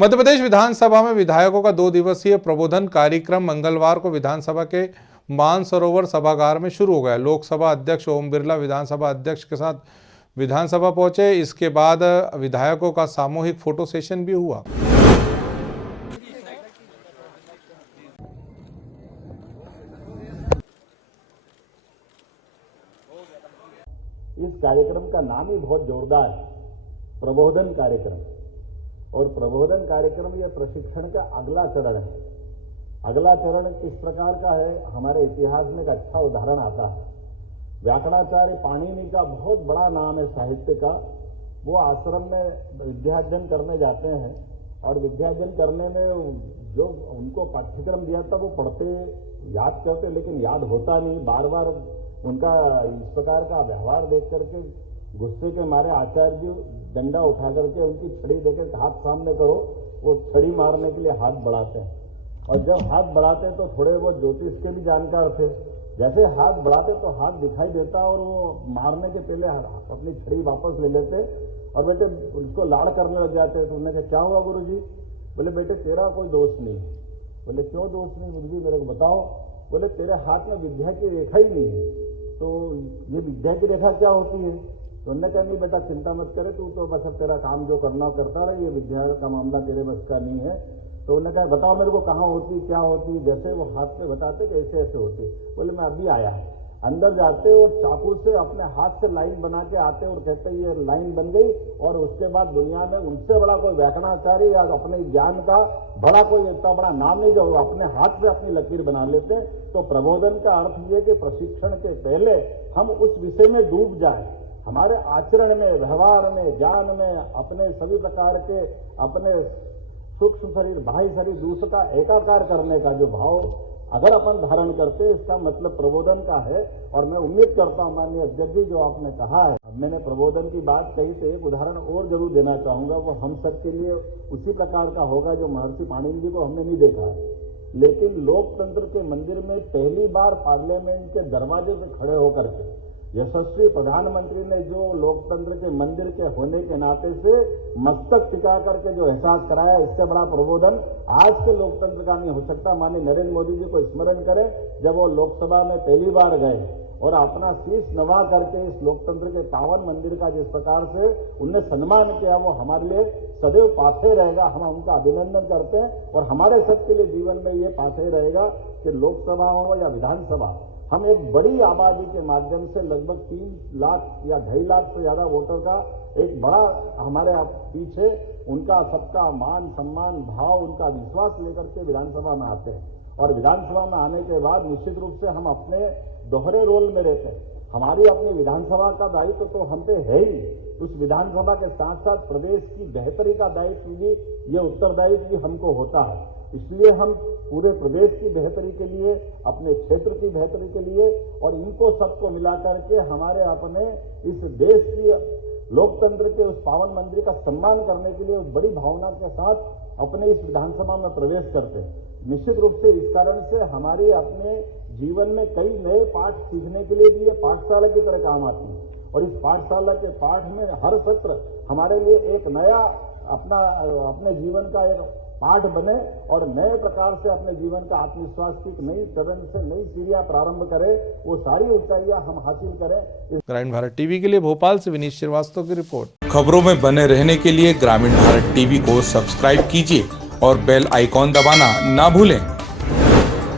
मध्य प्रदेश विधानसभा में विधायकों का 2 दिवसीय प्रबोधन कार्यक्रम मंगलवार को विधानसभा के मानसरोवर सभागार में शुरू हो गया। लोकसभा अध्यक्ष ओम बिरला विधानसभा अध्यक्ष के साथ विधानसभा पहुंचे। इसके बाद विधायकों का सामूहिक फोटो सेशन भी हुआ। इस कार्यक्रम का नाम ही बहुत जोरदार है, प्रबोधन कार्यक्रम। और प्रबोधन कार्यक्रम यह प्रशिक्षण का अगला चरण है। अगला चरण किस प्रकार का है, हमारे इतिहास में एक अच्छा उदाहरण आता है। व्याकरणाचार्य पाणिनि का बहुत बड़ा नाम है साहित्य का। वो आश्रम में विद्यार्जन करने जाते हैं और विद्यार्जन करने में जो उनको पाठ्यक्रम दिया था वो पढ़ते याद करते, लेकिन याद होता नहीं। बार बार उनका इस प्रकार का व्यवहार देख करके गुस्से के मारे आचार्य जी डंडा उठा करके उनकी छड़ी देकर हाथ सामने करो, वो छड़ी मारने के लिए हाथ बढ़ाते हैं। और जब हाथ बढ़ाते तो थोड़े वो ज्योतिष के भी जानकार थे। जैसे हाथ बढ़ाते तो हाथ दिखाई देता और वो मारने के पहले अपनी छड़ी वापस ले लेते और बेटे उसको लाड़ करने लग जाते। तो उन्होंने कहा क्या हुआ गुरु जी? बोले बेटे तेरा कोई दोष नहीं। बोले क्यों दोष नहीं गुरु जी, मेरे को बताओ। बोले तेरे हाथ में विद्या की रेखा ही नहीं है। तो ये विद्या की रेखा क्या होती है? तो उन्होंने कहा नहीं बेटा चिंता मत करे, तू तो बस अब तेरा काम जो करना करता रहे, ये विद्या का मामला तेरे बस का नहीं है। तो उन्होंने कहा बताओ मेरे को कहाँ होती, क्या होती? जैसे वो हाथ पे बताते कि ऐसे ऐसे होती। बोले मैं अभी आया। अंदर जाते और चाकू से अपने हाथ से लाइन बना के आते और कहते ये लाइन बन गई। और उसके बाद दुनिया में उनसे बड़ा कोई व्याकरणाचार्य या अपने ज्ञान का बड़ा कोई इतना बड़ा नाम नहीं जो अपने हाथ से अपनी लकीर बना लेते। तो प्रबोधन का अर्थ ये कि प्रशिक्षण के पहले हम उस विषय में डूब जाए, हमारे आचरण में, व्यवहार में, ज्ञान में, अपने सभी प्रकार के अपने सूक्ष्म शरीर, बाह्य शरीर, दूसरे का एकाकार करने का जो भाव अगर अपन धारण करते हैं, इसका मतलब प्रबोधन का है। और मैं उम्मीद करता हूं माननीय अध्यक्ष जी जो आपने कहा है, मैंने प्रबोधन की बात कही तो एक उदाहरण और जरूर देना चाहूंगा। वो हम सबके लिए उसी प्रकार का होगा जो महर्षि पाणिनि जी को हमने नहीं देखा है। लेकिन लोकतंत्र के मंदिर में पहली बार पार्लियामेंट के दरवाजे पे खड़े होकर के यशस्वी प्रधानमंत्री ने जो लोकतंत्र के मंदिर के होने के नाते से मस्तक टिका करके जो एहसास कराया, इससे बड़ा प्रबोधन आज के लोकतंत्र का नहीं हो सकता। माननीय नरेंद्र मोदी जी को स्मरण करें, जब वो लोकसभा में पहली बार गए और अपना शीश नवा करके इस लोकतंत्र के पावन मंदिर का जिस प्रकार से उनने सम्मान किया, वो हमारे लिए सदैव पाथे रहेगा। हम उनका अभिनंदन करते हैं और हमारे सबके लिए जीवन में ये पाथे रहेगा कि लोकसभा हो या विधानसभा, हम एक बड़ी आबादी के माध्यम से लगभग 3 लाख या 2.5 लाख से ज्यादा वोटर का एक बड़ा हमारे पीछे उनका सबका मान सम्मान भाव, उनका विश्वास लेकर के विधानसभा में आते हैं। और विधानसभा में आने के बाद निश्चित रूप से हम अपने दोहरे रोल में रहते हैं। हमारी अपनी विधानसभा का दायित्व तो हम पे है ही, उस विधानसभा के साथ साथ प्रदेश की बेहतरी का दायित्व भी, ये उत्तरदायित्व भी हमको होता है। इसलिए हम पूरे प्रदेश की बेहतरी के लिए, अपने क्षेत्र की बेहतरी के लिए और इनको सबको मिलाकर के हमारे अपने इस देश की लोकतंत्र के उस पावन मंदिर का सम्मान करने के लिए उस बड़ी भावना के साथ अपने इस विधानसभा में प्रवेश करते हैं। निश्चित रूप से इस कारण से हमारे अपने जीवन में कई नए पाठ सीखने के लिए भी ये पाठशाला की तरह काम आती है। और इस पाठशाला के पाठ में हर सत्र हमारे लिए एक नया अपने जीवन का एक पाठ बने और नए प्रकार से अपने जीवन का आत्मविश्वास की नई चरण से नई सीढ़ियां प्रारंभ करें, वो सारी ऊंचाइयां हम हासिल करें। ग्रामीण भारत टीवी के लिए भोपाल से विनीत श्रीवास्तव की रिपोर्ट। खबरों में बने रहने के लिए ग्रामीण भारत टीवी को सब्सक्राइब कीजिए और बेल आइकॉन दबाना ना भूलें।